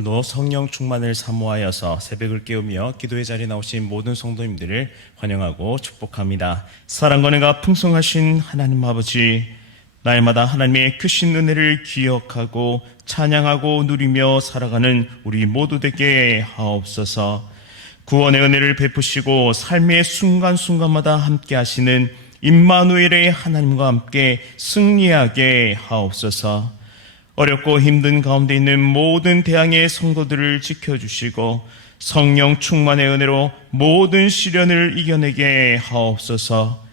오늘도 성령 충만을 사모하여서 새벽을 깨우며 기도의 자리에 나오신 모든 성도님들을 환영하고 축복합니다. 사랑과 은혜가 풍성하신 하나님 아버지, 날마다 하나님의 크신 은혜를 기억하고 찬양하고 누리며 살아가는 우리 모두 되게 하옵소서. 구원의 은혜를 베푸시고 삶의 순간순간마다 함께 하시는 임마누엘의 하나님과 함께 승리하게 하옵소서. 어렵고 힘든 가운데 있는 모든 대항의 성도들을 지켜주시고 성령 충만의 은혜로 모든 시련을 이겨내게 하옵소서.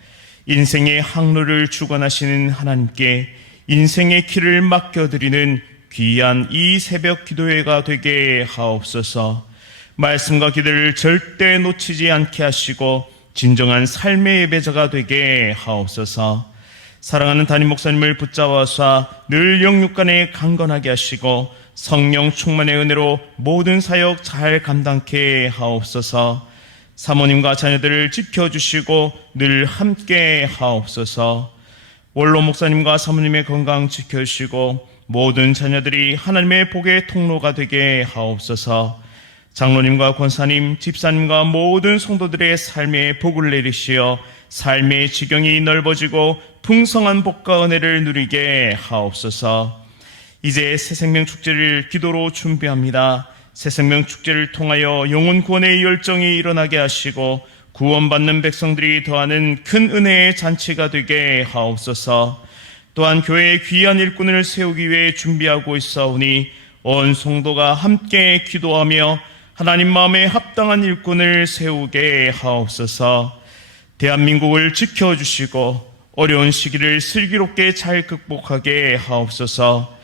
인생의 항로를 주관하시는 하나님께 인생의 길을 맡겨드리는 귀한 이 새벽 기도회가 되게 하옵소서. 말씀과 기도를 절대 놓치지 않게 하시고 진정한 삶의 예배자가 되게 하옵소서. 사랑하는 담임 목사님을 붙잡아서 늘 영육간에 강건하게 하시고 성령 충만의 은혜로 모든 사역 잘 감당케 하옵소서. 사모님과 자녀들을 지켜주시고 늘 함께 하옵소서. 원로 목사님과 사모님의 건강 지켜주시고 모든 자녀들이 하나님의 복의 통로가 되게 하옵소서. 장로님과 권사님, 집사님과 모든 성도들의 삶에 복을 내리시어 삶의 지경이 넓어지고 풍성한 복과 은혜를 누리게 하옵소서. 이제 새생명 축제를 기도로 준비합니다. 새생명 축제를 통하여 영혼 구원의 열정이 일어나게 하시고 구원받는 백성들이 더하는 큰 은혜의 잔치가 되게 하옵소서. 또한 교회의 귀한 일꾼을 세우기 위해 준비하고 있사오니 온 성도가 함께 기도하며 하나님 마음에 합당한 일꾼을 세우게 하옵소서. 대한민국을 지켜주시고 어려운 시기를 슬기롭게 잘 극복하게 하옵소서.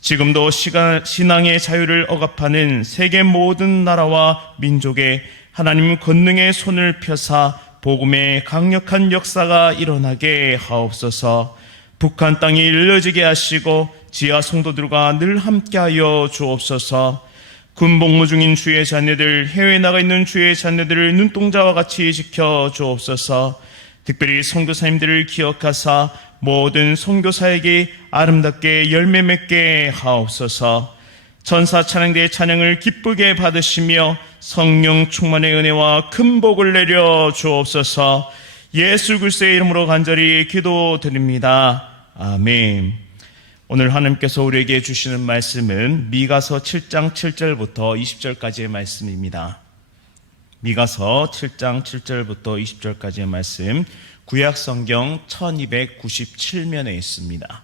지금도 신앙의 자유를 억압하는 세계 모든 나라와 민족에 하나님 권능의 손을 펴사 복음의 강력한 역사가 일어나게 하옵소서. 북한 땅이 일러지게 하시고 지하 성도들과 늘 함께하여 주옵소서. 군복무 중인 주의 자녀들, 해외에 나가 있는 주의 자녀들을 눈동자와 같이 지켜 주옵소서. 특별히 선교사님들을 기억하사 모든 선교사에게 아름답게 열매 맺게 하옵소서. 천사 찬양대의 찬양을 기쁘게 받으시며 성령 충만의 은혜와 큰 복을 내려 주옵소서. 예수 그리스도의 이름으로 간절히 기도드립니다. 아멘. 오늘 하나님께서 우리에게 주시는 말씀은 미가서 7장 7절부터 20절까지의 말씀입니다. 미가서 7장 7절부터 20절까지의 말씀, 구약성경 1297면에 있습니다.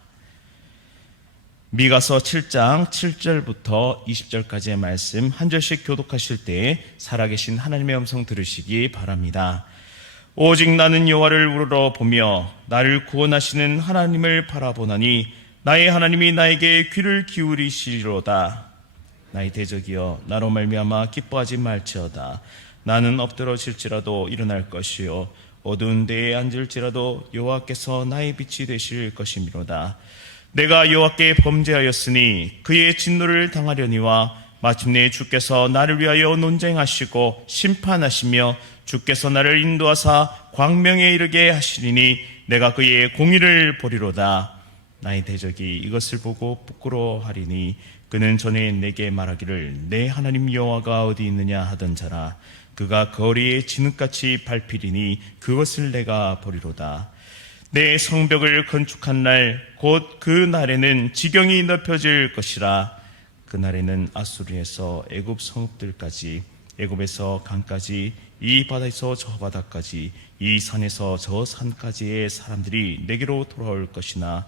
미가서 7장 7절부터 20절까지의 말씀 한 절씩 교독하실 때 살아계신 하나님의 음성 들으시기 바랍니다. 오직 나는 여호와를 우러러 보며 나를 구원하시는 하나님을 바라보나니 나의 하나님이 나에게 귀를 기울이시리로다. 나의 대적이여 나로 말미암아 기뻐하지 말지어다. 나는 엎드러질지라도 일어날 것이요 어두운 데에 앉을지라도 여호와께서 나의 빛이 되실 것이미로다. 내가 여호와께 범죄하였으니 그의 진노를 당하려니와 마침내 주께서 나를 위하여 논쟁하시고 심판하시며 주께서 나를 인도하사 광명에 이르게 하시리니 내가 그의 공의를 보리로다. 나의 대적이 이것을 보고 부끄러워하리니 그는 전에 내게 말하기를 내 하나님 여호와가 어디 있느냐 하던 자라. 그가 거리에 진흙같이 밟히리니 그것을 내가 보리로다. 내 성벽을 건축한 날 곧 그 날에는 지경이 넓혀질 것이라. 그날에는 아수르에서 애굽 성읍들까지, 애굽에서 강까지, 이 바다에서 저 바다까지, 이 산에서 저 산까지의 사람들이 내게로 돌아올 것이나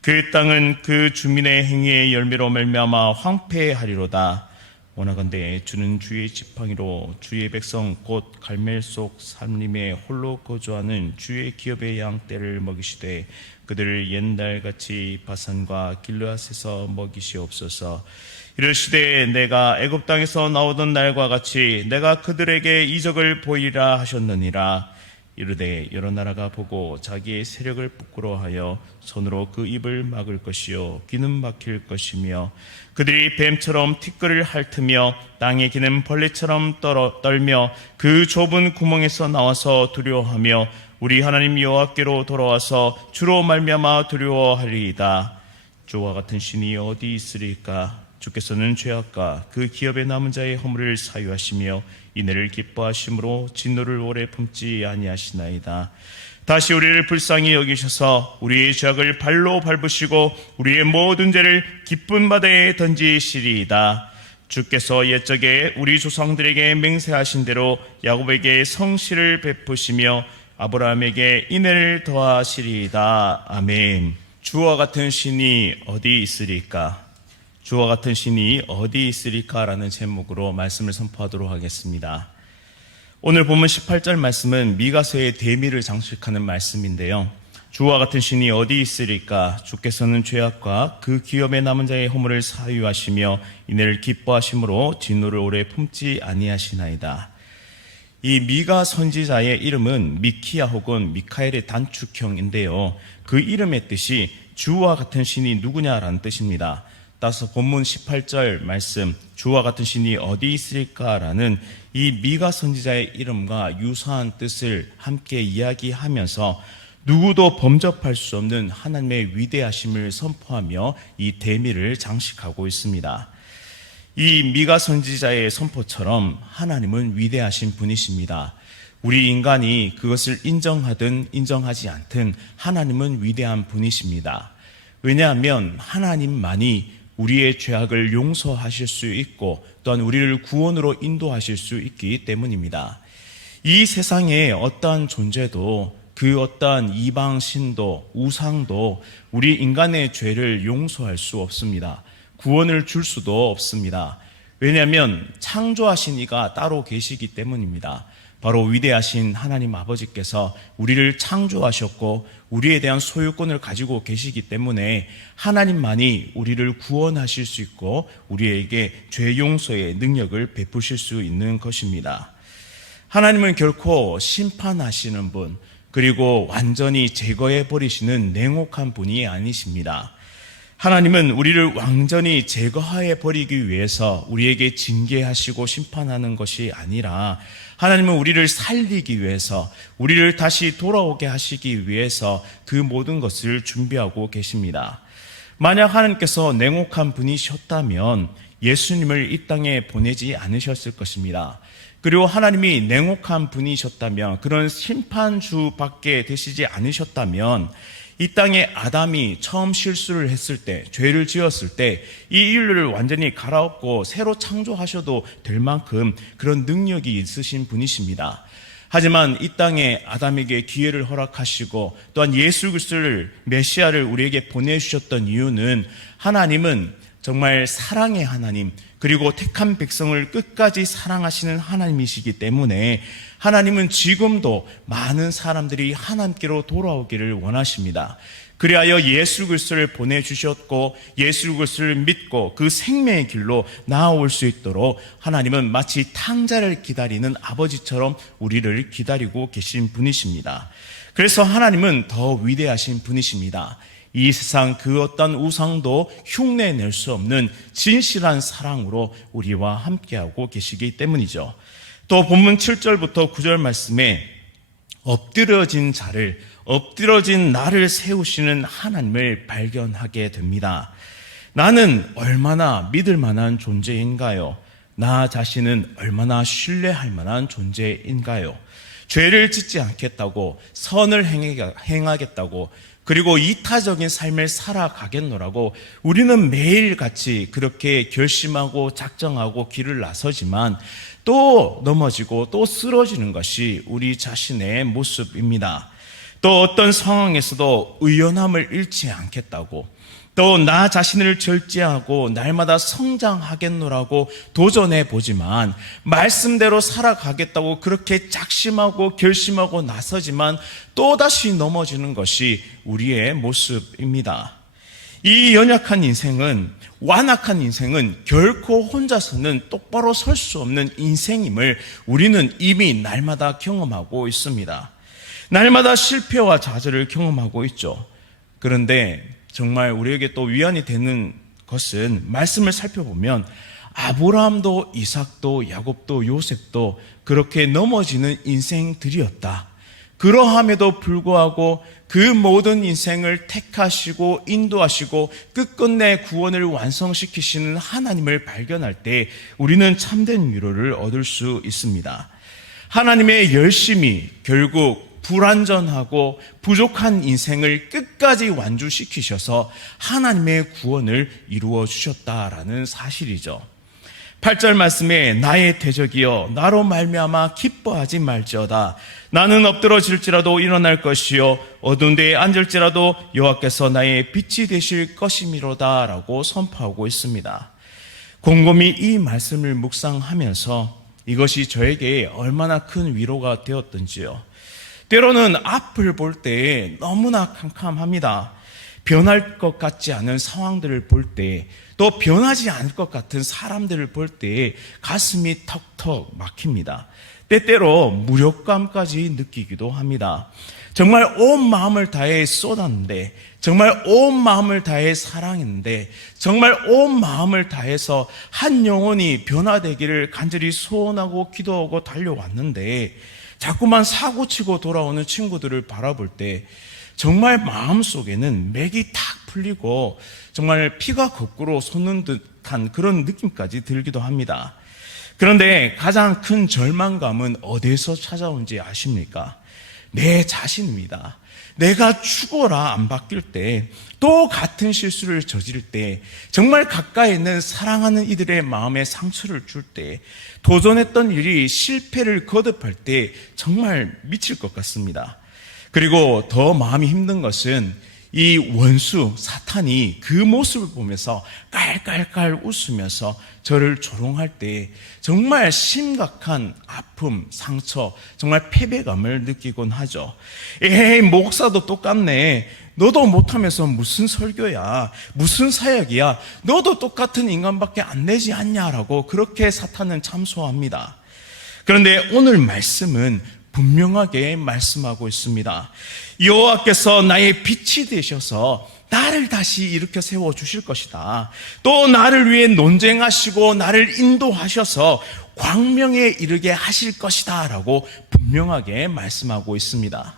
그 땅은 그 주민의 행위의 열매로 말미암아 황폐하리로다. 원하건대 주는 주의 지팡이로 주의 백성 곧 갈멜 속 산림에 홀로 거주하는 주의 기업의 양 떼를 먹이시되 그들을 옛날같이 바산과 길르앗에서 먹이시옵소서. 이르시되 내가 애굽 땅에서 나오던 날과 같이 내가 그들에게 이적을 보이라 하셨느니라. 이르되 여러 나라가 보고 자기의 세력을 부끄러워하여 손으로 그 입을 막을 것이요 귀는 막힐 것이며 그들이 뱀처럼 티끌을 핥으며 땅에 기는 벌레처럼 떨며 그 좁은 구멍에서 나와서 두려워하며 우리 하나님 여호와께로 돌아와서 주로 말미암아 두려워하리이다. 주와 같은 신이 어디 있으리까? 주께서는 죄악과 그 기업에 남은 자의 허물을 사유하시며 이내를 기뻐하심으로 진노를 오래 품지 아니하시나이다. 다시 우리를 불쌍히 여기셔서 우리의 죄악을 발로 밟으시고 우리의 모든 죄를 기쁜 바다에 던지시리이다. 주께서 옛적에 우리 조상들에게 맹세하신 대로 야곱에게 성실을 베푸시며 아브라함에게 인애를 더하시리이다. 아멘. 주와 같은 신이 어디 있으리까? 주와 같은 신이 어디 있으리까? 라는 제목으로 말씀을 선포하도록 하겠습니다. 오늘 본문 18절 말씀은 미가서의 대미를 장식하는 말씀인데요. 주와 같은 신이 어디 있으리까? 주께서는 죄악과 그 기업에 남은 자의 허물을 사유하시며 이내를 기뻐하심으로 진노를 오래 품지 아니하시나이다. 이 미가 선지자의 이름은 미키야 혹은 미카엘의 단축형인데요. 그 이름의 뜻이 주와 같은 신이 누구냐라는 뜻입니다. 따라서 본문 18절 말씀 주와 같은 신이 어디 있을까라는 이 미가 선지자의 이름과 유사한 뜻을 함께 이야기하면서 누구도 범접할 수 없는 하나님의 위대하심을 선포하며 이 대미를 장식하고 있습니다. 이 미가 선지자의 선포처럼 하나님은 위대하신 분이십니다. 우리 인간이 그것을 인정하든 인정하지 않든 하나님은 위대한 분이십니다. 왜냐하면 하나님만이 우리의 죄악을 용서하실 수 있고 또한 우리를 구원으로 인도하실 수 있기 때문입니다. 이 세상에 어떠한 존재도 그 어떠한 이방 신도 우상도 우리 인간의 죄를 용서할 수 없습니다. 구원을 줄 수도 없습니다. 왜냐하면 창조하신 이가 따로 계시기 때문입니다. 바로 위대하신 하나님 아버지께서 우리를 창조하셨고 우리에 대한 소유권을 가지고 계시기 때문에 하나님만이 우리를 구원하실 수 있고 우리에게 죄 용서의 능력을 베푸실 수 있는 것입니다. 하나님은 결코 심판하시는 분 그리고 완전히 제거해 버리시는 냉혹한 분이 아니십니다. 하나님은 우리를 완전히 제거해 버리기 위해서 우리에게 징계하시고 심판하는 것이 아니라 하나님은 우리를 살리기 위해서 우리를 다시 돌아오게 하시기 위해서 그 모든 것을 준비하고 계십니다. 만약 하나님께서 냉혹한 분이셨다면 예수님을 이 땅에 보내지 않으셨을 것입니다. 그리고 하나님이 냉혹한 분이셨다면 그런 심판주밖에 되시지 않으셨다면 이 땅에 아담이 처음 실수를 했을 때 죄를 지었을 때 이 인류를 완전히 갈아엎고 새로 창조하셔도 될 만큼 그런 능력이 있으신 분이십니다. 하지만 이 땅에 아담에게 기회를 허락하시고 또한 예수 그리스도를 메시아를 우리에게 보내주셨던 이유는 하나님은 정말 사랑의 하나님 그리고 택한 백성을 끝까지 사랑하시는 하나님이시기 때문에 하나님은 지금도 많은 사람들이 하나님께로 돌아오기를 원하십니다. 그리하여 예수 그리스도를 보내주셨고 예수 그리스도를 믿고 그 생명의 길로 나아올 수 있도록 하나님은 마치 탕자를 기다리는 아버지처럼 우리를 기다리고 계신 분이십니다. 그래서 하나님은 더 위대하신 분이십니다. 이 세상 그 어떤 우상도 흉내낼 수 없는 진실한 사랑으로 우리와 함께하고 계시기 때문이죠. 또 본문 7절부터 9절 말씀에 엎드러진 나를 세우시는 하나님을 발견하게 됩니다. 나는 얼마나 믿을 만한 존재인가요? 나 자신은 얼마나 신뢰할 만한 존재인가요? 죄를 짓지 않겠다고 선을 행하겠다고 그리고 이타적인 삶을 살아가겠노라고 우리는 매일같이 그렇게 결심하고 작정하고 길을 나서지만 또 넘어지고 또 쓰러지는 것이 우리 자신의 모습입니다. 또 어떤 상황에서도 의연함을 잃지 않겠다고 또 나 자신을 절제하고 날마다 성장하겠노라고 도전해 보지만 말씀대로 살아가겠다고 그렇게 작심하고 결심하고 나서지만 또다시 넘어지는 것이 우리의 모습입니다. 이 연약한 인생은 완악한 인생은 결코 혼자서는 똑바로 설 수 없는 인생임을 우리는 이미 날마다 경험하고 있습니다. 날마다 실패와 좌절을 경험하고 있죠. 그런데 정말 우리에게 또 위안이 되는 것은 말씀을 살펴보면 아브라함도 이삭도 야곱도 요셉도 그렇게 넘어지는 인생들이었다. 그러함에도 불구하고 그 모든 인생을 택하시고 인도하시고 끝끝내 구원을 완성시키시는 하나님을 발견할 때 우리는 참된 위로를 얻을 수 있습니다. 하나님의 열심이 결국 불완전하고 부족한 인생을 끝까지 완주시키셔서 하나님의 구원을 이루어 주셨다라는 사실이죠. 8절 말씀에 나의 대적이여 나로 말미암아 기뻐하지 말지어다. 나는 엎드러질지라도 일어날 것이요 어두운 데에 앉을지라도 여호와께서 나의 빛이 되실 것이미로다 라고 선포하고 있습니다. 곰곰이 이 말씀을 묵상하면서 이것이 저에게 얼마나 큰 위로가 되었던지요. 때로는 앞을 볼 때 너무나 캄캄합니다. 변할 것 같지 않은 상황들을 볼 때, 또 변하지 않을 것 같은 사람들을 볼 때 가슴이 턱턱 막힙니다. 때때로 무력감까지 느끼기도 합니다. 정말 온 마음을 다해 쏟았는데, 정말 온 마음을 다해 사랑했는데, 정말 온 마음을 다해서 한 영혼이 변화되기를 간절히 소원하고 기도하고 달려왔는데 자꾸만 사고치고 돌아오는 친구들을 바라볼 때 정말 마음속에는 맥이 탁 풀리고 정말 피가 거꾸로 솟는 듯한 그런 느낌까지 들기도 합니다. 그런데 가장 큰 절망감은 어디서 찾아온지 아십니까? 내 자신입니다. 내가 죽어라 안 바뀔 때, 또 같은 실수를 저지를 때, 정말 가까이 있는 사랑하는 이들의 마음에 상처를 줄 때, 도전했던 일이 실패를 거듭할 때 정말 미칠 것 같습니다. 그리고 더 마음이 힘든 것은 이 원수 사탄이 그 모습을 보면서 깔깔깔 웃으면서 저를 조롱할 때 정말 심각한 아픔, 상처, 정말 패배감을 느끼곤 하죠. 에이, 목사도 똑같네. 너도 못하면서 무슨 설교야, 무슨 사역이야, 너도 똑같은 인간밖에 안 되지 않냐라고 그렇게 사탄은 참소합니다. 그런데 오늘 말씀은 분명하게 말씀하고 있습니다. 여호와께서 나의 빛이 되셔서 나를 다시 일으켜 세워주실 것이다. 또 나를 위해 논쟁하시고 나를 인도하셔서 광명에 이르게 하실 것이다 라고 분명하게 말씀하고 있습니다.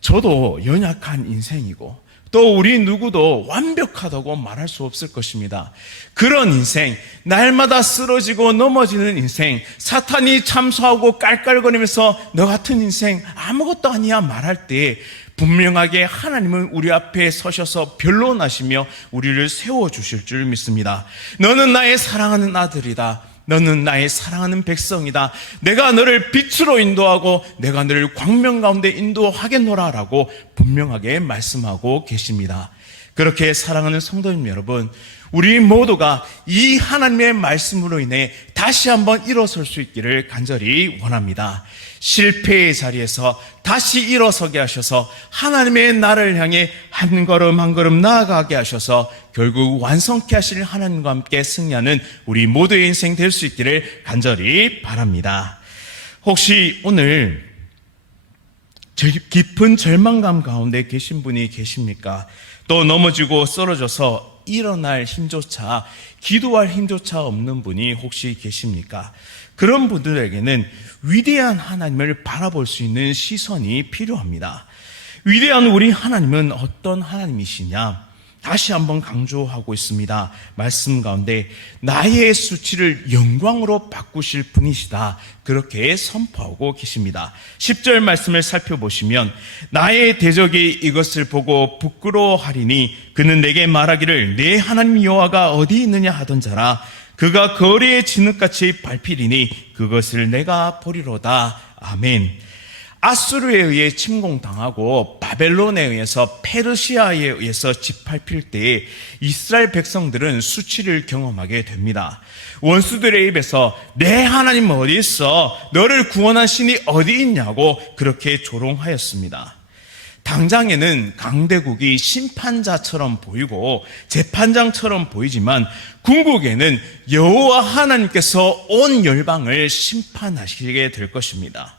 저도 연약한 인생이고 또 우리 누구도 완벽하다고 말할 수 없을 것입니다. 그런 인생, 날마다 쓰러지고 넘어지는 인생, 사탄이 참소하고 깔깔거리면서 너 같은 인생 아무것도 아니야 말할 때 분명하게 하나님은 우리 앞에 서셔서 변론하시며 우리를 세워주실 줄 믿습니다. 너는 나의 사랑하는 아들이다. 너는 나의 사랑하는 백성이다. 내가 너를 빛으로 인도하고 내가 너를 광명 가운데 인도하겠노라 라고 분명하게 말씀하고 계십니다. 그렇게 사랑하는 성도님 여러분, 우리 모두가 이 하나님의 말씀으로 인해 다시 한번 일어설 수 있기를 간절히 원합니다. 실패의 자리에서 다시 일어서게 하셔서 하나님의 나라를 향해 한 걸음 한 걸음 나아가게 하셔서 결국 완성케 하실 하나님과 함께 승리하는 우리 모두의 인생 될 수 있기를 간절히 바랍니다. 혹시 오늘 깊은 절망감 가운데 계신 분이 계십니까? 또 넘어지고 쓰러져서 일어날 힘조차, 기도할 힘조차 없는 분이 혹시 계십니까? 그런 분들에게는 위대한 하나님을 바라볼 수 있는 시선이 필요합니다. 위대한 우리 하나님은 어떤 하나님이시냐? 다시 한번 강조하고 있습니다. 말씀 가운데 나의 수치를 영광으로 바꾸실 분이시다. 그렇게 선포하고 계십니다. 10절 말씀을 살펴보시면 나의 대적이 이것을 보고 부끄러워하리니 그는 내게 말하기를 내 하나님 여호와가 어디 있느냐 하던 자라. 그가 거리에 진흙같이 밟히리니 그것을 내가 보리로다. 아멘. 아수르에 의해 침공당하고 바벨론에 의해서 페르시아에 의해서 짓밟힐 때 이스라엘 백성들은 수치를 경험하게 됩니다. 원수들의 입에서 내 하나님 어디 있어? 너를 구원한 신이 어디 있냐고 그렇게 조롱하였습니다. 당장에는 강대국이 심판자처럼 보이고 재판장처럼 보이지만 궁극에는 여호와 하나님께서 온 열방을 심판하시게 될 것입니다.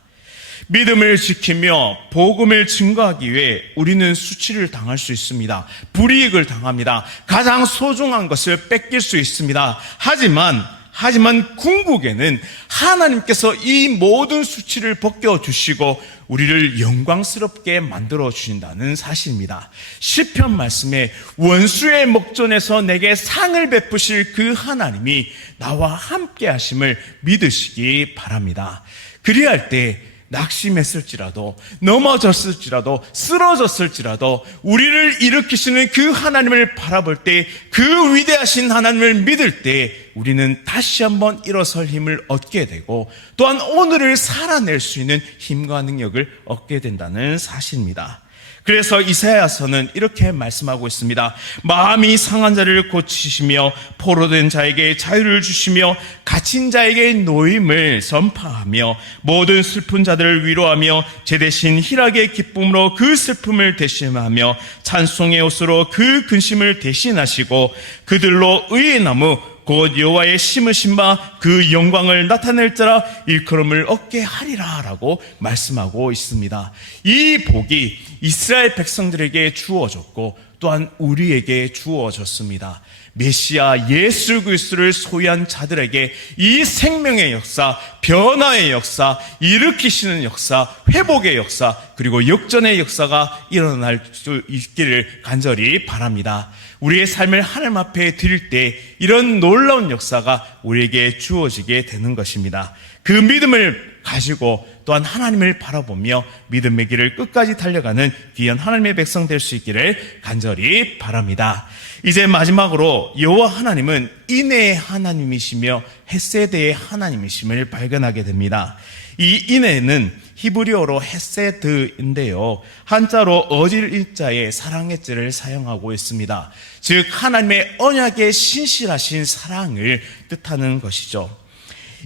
믿음을 지키며 복음을 증거하기 위해 우리는 수치를 당할 수 있습니다. 불이익을 당합니다. 가장 소중한 것을 뺏길 수 있습니다. 하지만 궁극에는 하나님께서 이 모든 수치를 벗겨주시고 우리를 영광스럽게 만들어 주신다는 사실입니다. 시편 말씀에 원수의 목전에서 내게 상을 베푸실 그 하나님이 나와 함께 하심을 믿으시기 바랍니다. 그리할 때 낙심했을지라도, 넘어졌을지라도, 쓰러졌을지라도 우리를 일으키시는 그 하나님을 바라볼 때, 그 위대하신 하나님을 믿을 때 우리는 다시 한번 일어설 힘을 얻게 되고, 또한 오늘을 살아낼 수 있는 힘과 능력을 얻게 된다는 사실입니다. 그래서 이사야서는 이렇게 말씀하고 있습니다. 마음이 상한 자를 고치시며 포로된 자에게 자유를 주시며 갇힌 자에게 노임을 선포하며 모든 슬픈 자들을 위로하며 제 대신 희락의 기쁨으로 그 슬픔을 대신하며 찬송의 옷으로 그 근심을 대신하시고 그들로 의의 나무 곧 여호와의 심으신 바 그 영광을 나타낼 자라 일컬음을 얻게 하리라 라고 말씀하고 있습니다. 이 복이 이스라엘 백성들에게 주어졌고 또한 우리에게 주어졌습니다. 메시아 예수 그리스도를 소유한 자들에게 이 생명의 역사, 변화의 역사, 일으키시는 역사, 회복의 역사, 그리고 역전의 역사가 일어날 수 있기를 간절히 바랍니다. 우리의 삶을 하나님 앞에 드릴 때 이런 놀라운 역사가 우리에게 주어지게 되는 것입니다. 그 믿음을 가지고 또한 하나님을 바라보며 믿음의 길을 끝까지 달려가는 귀한 하나님의 백성 될 수 있기를 간절히 바랍니다. 이제 마지막으로 여호와 하나님은 인애의 하나님이시며 헤세드의 하나님이심을 발견하게 됩니다. 이 인애는 히브리어로 헤세드인데요, 한자로 어질 일자에 사랑의 자를 사용하고 있습니다. 즉 하나님의 언약에 신실하신 사랑을 뜻하는 것이죠.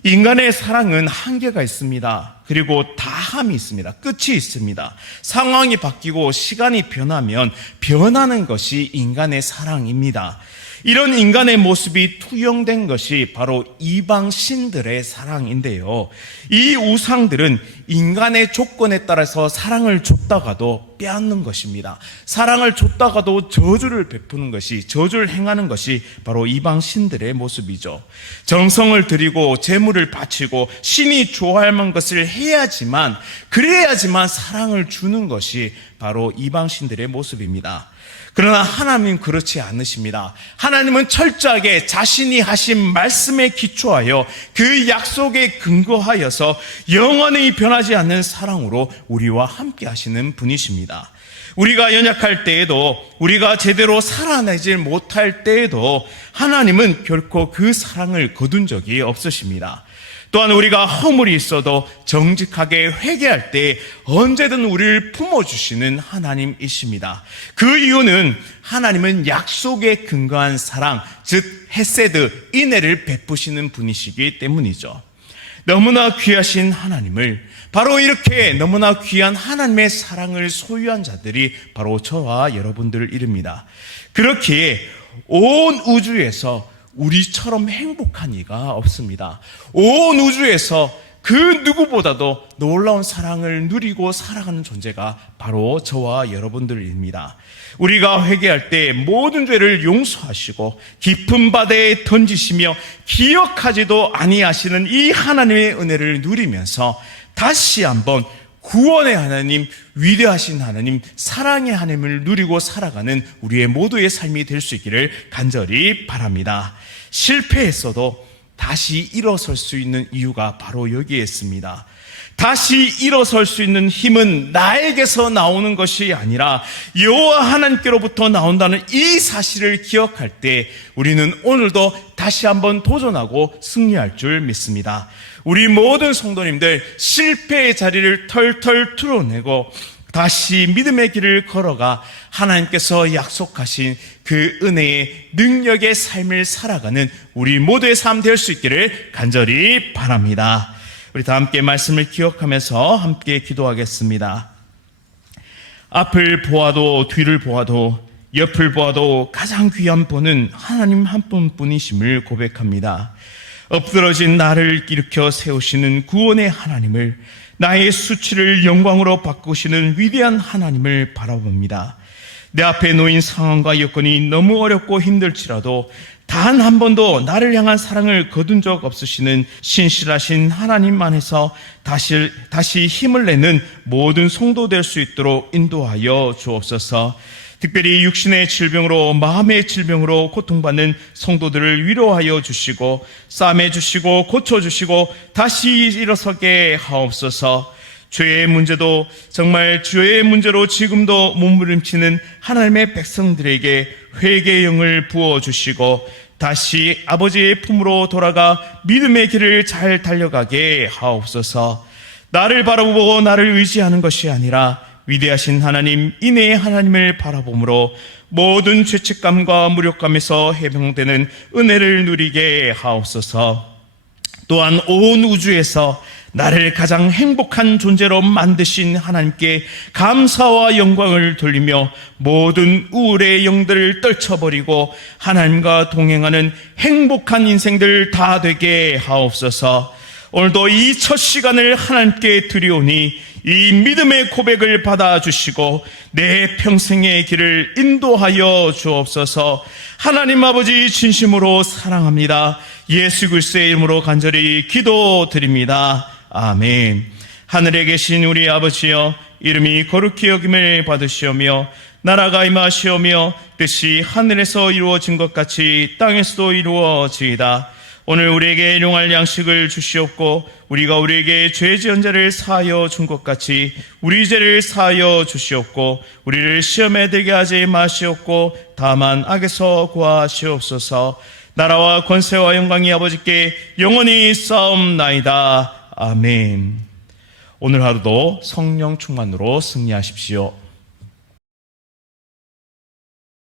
인간의 사랑은 한계가 있습니다. 그리고 다함이 있습니다. 끝이 있습니다. 상황이 바뀌고 시간이 변하면 변하는 것이 인간의 사랑입니다. 이런 인간의 모습이 투영된 것이 바로 이방 신들의 사랑인데요, 이 우상들은 인간의 조건에 따라서 사랑을 줬다가도 빼앗는 것입니다. 사랑을 줬다가도 저주를 베푸는 것이, 저주를 행하는 것이 바로 이방 신들의 모습이죠. 정성을 들이고 재물을 바치고 신이 좋아할 만한 것을 해야지만, 그래야지만 사랑을 주는 것이 바로 이방 신들의 모습입니다. 그러나 하나님은 그렇지 않으십니다. 하나님은 철저하게 자신이 하신 말씀에 기초하여 그 약속에 근거하여서 영원히 변하지 않는 사랑으로 우리와 함께 하시는 분이십니다. 우리가 연약할 때에도, 우리가 제대로 살아내질 못할 때에도 하나님은 결코 그 사랑을 거둔 적이 없으십니다. 또한 우리가 허물이 있어도 정직하게 회개할 때 언제든 우리를 품어주시는 하나님이십니다. 그 이유는 하나님은 약속에 근거한 사랑, 즉 헤세드, 인애를 베푸시는 분이시기 때문이죠. 너무나 귀하신 하나님을, 바로 이렇게 너무나 귀한 하나님의 사랑을 소유한 자들이 바로 저와 여러분들을 이릅니다. 그렇기에 온 우주에서 우리처럼 행복한 이가 없습니다. 온 우주에서 그 누구보다도 놀라운 사랑을 누리고 살아가는 존재가 바로 저와 여러분들입니다. 우리가 회개할 때 모든 죄를 용서하시고 깊은 바다에 던지시며 기억하지도 아니하시는 이 하나님의 은혜를 누리면서 다시 한번 구원의 하나님, 위대하신 하나님, 사랑의 하나님을 누리고 살아가는 우리의 모두의 삶이 될 수 있기를 간절히 바랍니다. 실패했어도 다시 일어설 수 있는 이유가 바로 여기에 있습니다. 다시 일어설 수 있는 힘은 나에게서 나오는 것이 아니라 여호와 하나님께로부터 나온다는 이 사실을 기억할 때 우리는 오늘도 다시 한번 도전하고 승리할 줄 믿습니다. 우리 모든 성도님들 실패의 자리를 털털 털어내고 다시 믿음의 길을 걸어가 하나님께서 약속하신 그 은혜의 능력의 삶을 살아가는 우리 모두의 삶 될 수 있기를 간절히 바랍니다. 우리 다 함께 말씀을 기억하면서 함께 기도하겠습니다. 앞을 보아도 뒤를 보아도 옆을 보아도 가장 귀한 분은 하나님 한 분뿐이심을 고백합니다. 엎드러진 나를 일으켜 세우시는 구원의 하나님을, 나의 수치를 영광으로 바꾸시는 위대한 하나님을 바라봅니다. 내 앞에 놓인 상황과 여건이 너무 어렵고 힘들지라도 단 한 번도 나를 향한 사랑을 거둔 적 없으시는 신실하신 하나님만에서 다시 힘을 내는 모든 성도 될 수 있도록 인도하여 주옵소서. 특별히 육신의 질병으로 마음의 질병으로 고통받는 성도들을 위로하여 주시고 싸매 주시고 고쳐주시고 다시 일어서게 하옵소서. 죄의 문제도 정말 죄의 문제로 지금도 몸부림치는 하나님의 백성들에게 회개의 영을 부어주시고 다시 아버지의 품으로 돌아가 믿음의 길을 잘 달려가게 하옵소서. 나를 바라보고 나를 의지하는 것이 아니라 위대하신 하나님, 인애의 하나님을 바라봄으로 모든 죄책감과 무력감에서 해방되는 은혜를 누리게 하옵소서. 또한 온 우주에서 나를 가장 행복한 존재로 만드신 하나님께 감사와 영광을 돌리며 모든 우울의 영들을 떨쳐버리고 하나님과 동행하는 행복한 인생들 다 되게 하옵소서. 오늘도 이 첫 시간을 하나님께 드리오니 이 믿음의 고백을 받아주시고 내 평생의 길을 인도하여 주옵소서. 하나님 아버지 진심으로 사랑합니다. 예수 그리스도의 이름으로 간절히 기도드립니다. 아멘. 하늘에 계신 우리 아버지여, 이름이 거룩히 여김을 받으시오며 나라가 임하시오며 뜻이 하늘에서 이루어진 것 같이 땅에서도 이루어지이다. 오늘 우리에게 일용할 양식을 주시옵고 우리가 우리에게 죄 지은 자를 사하여 준 것 같이 우리 죄를 사하여 주시옵고 우리를 시험에 들게 하지 마시옵고 다만 악에서 구하시옵소서. 나라와 권세와 영광이 아버지께 영원히 쌓옵나이다. 아멘. 오늘 하루도 성령 충만으로 승리하십시오.